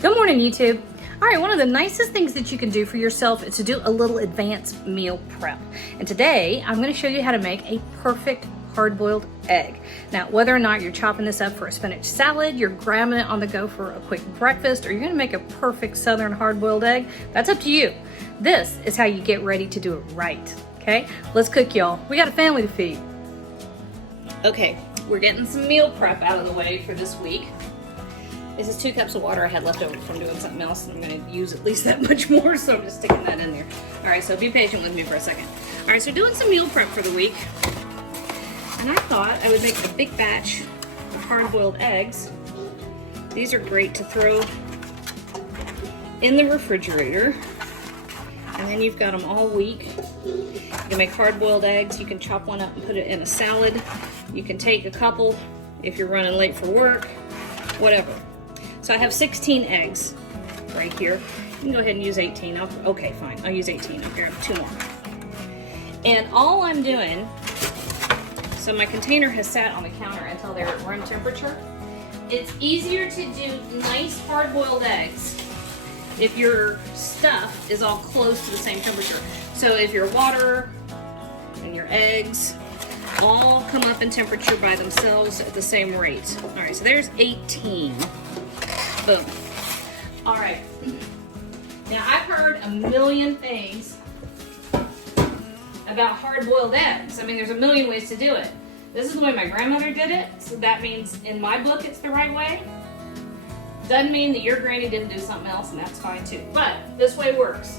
Good morning, YouTube. All right, one of the nicest things that you can do for yourself is to do a little advanced meal prep. And today, I'm gonna show you how to make a perfect hard-boiled egg. Now, whether or not you're chopping this up for a spinach salad, you're grabbing it on the go for a quick breakfast, or you're gonna make a perfect Southern hard-boiled egg, that's up to you. This is how you get ready to do it right, okay? Let's cook, y'all. We got a family to feed. Okay, we're getting some meal prep out of the way for this week. This is 2 cups of water I had left over from doing something else, and I'm going to use at least that much more, so I'm just sticking that in there. All right, so be patient with me for a second. All right, so doing some meal prep for the week, and I thought I would make a big batch of hard-boiled eggs. These are great to throw in the refrigerator, and then you've got them all week. You can make hard-boiled eggs. You can chop one up and put it in a salad. You can take a couple if you're running late for work, whatever. So I have 16 eggs right here. You can go ahead and use 18. Okay, fine. I'll use 18. I'll grab 2 more. And all I'm doing, so my container has sat on the counter until they're at room temperature. It's easier to do nice hard-boiled eggs if your stuff is all close to the same temperature. So if your water and your eggs all come up in temperature by themselves at the same rate. All right, so there's 18. Boom. All right. Now, I've heard a million things about hard-boiled eggs. I mean, there's a million ways to do it. This is the way my grandmother did it, so that means in my book it's the right way. Doesn't mean that your granny didn't do something else, and that's fine too. But this way works.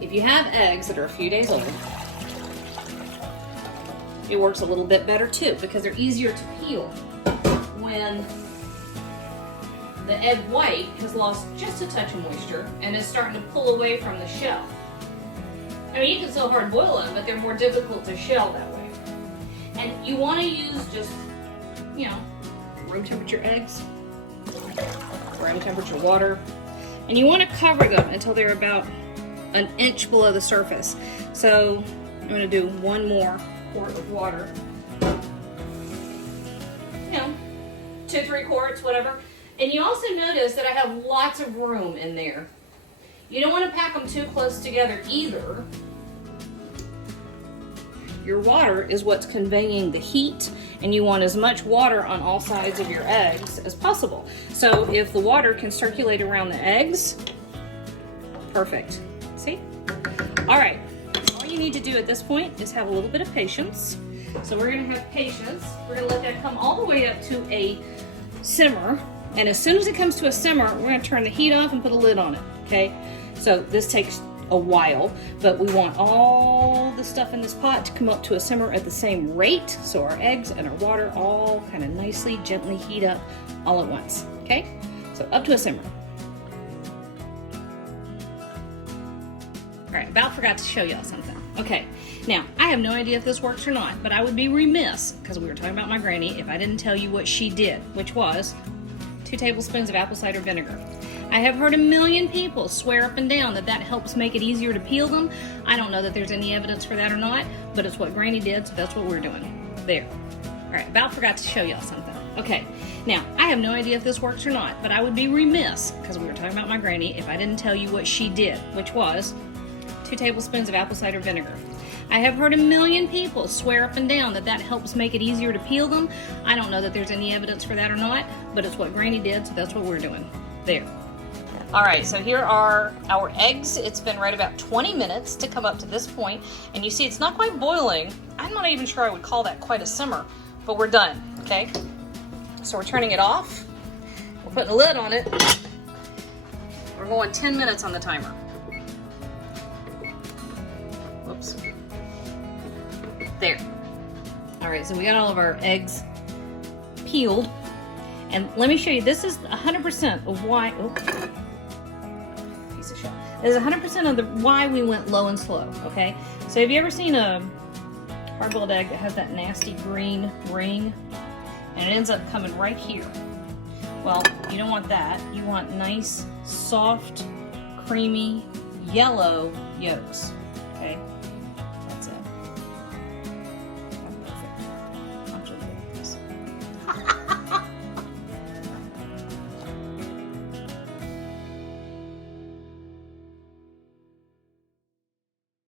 If you have eggs that are a few days old, it works a little bit better too, because they're easier to peel when the egg white has lost just a touch of moisture and is starting to pull away from the shell. I mean, you can still hard boil them, but they're more difficult to shell that way. And you want to use just, you know, room temperature eggs, room temperature water, and you want to cover them until they're about an inch below the surface. So I'm going to do 1 more quart of water. You know, 2-3 quarts, whatever. And you also notice that I have lots of room in there. You don't want to pack them too close together either. Your water is what's conveying the heat, and you want as much water on all sides of your eggs as possible. So if the water can circulate around the eggs, perfect. See? All right. All you need to do at this point is have a little bit of patience. So we're going to have patience. We're going to let that come all the way up to a simmer. And as soon as it comes to a simmer, we're going to turn the heat off and put a lid on it, okay? So this takes a while, but we want all the stuff in this pot to come up to a simmer at the same rate, so our eggs and our water all kind of nicely, gently heat up all at once, okay? So up to a simmer. All right, about forgot to show y'all something. Okay, now, I have no idea if this works or not, but I would be remiss, because we were talking about my granny, if I didn't tell you what she did, which was 2 tablespoons of apple cider vinegar. I have heard a million people swear up and down that that helps make it easier to peel them. I don't know that there's any evidence for that or not, but it's what Granny did, so that's what we're doing. There. All right, about forgot to show y'all something. Okay, now, I have no idea if this works or not, but I would be remiss, because we were talking about my granny, if I didn't tell you what she did, which was 2 tablespoons of apple cider vinegar. I have heard a million people swear up and down that that helps make it easier to peel them. I don't know that there's any evidence for that or not, but it's what Granny did, so that's what we're doing. There. All right, so here are our eggs. It's been right about 20 minutes to come up to this point, and you see it's not quite boiling. I'm not even sure I would call that quite a simmer, but we're done, okay? So we're turning it off. We're putting a lid on it. We're going 10 minutes on the timer. Whoops. There. All right, so we got all of our eggs peeled. And let me show you, this is 100% of why, oh, piece of shell. This is 100% of the why we went low and slow, okay? So have you ever seen a hard-boiled egg that has that nasty green ring? And it ends up coming right here. Well, you don't want that. You want nice, soft, creamy, yellow yolks, okay?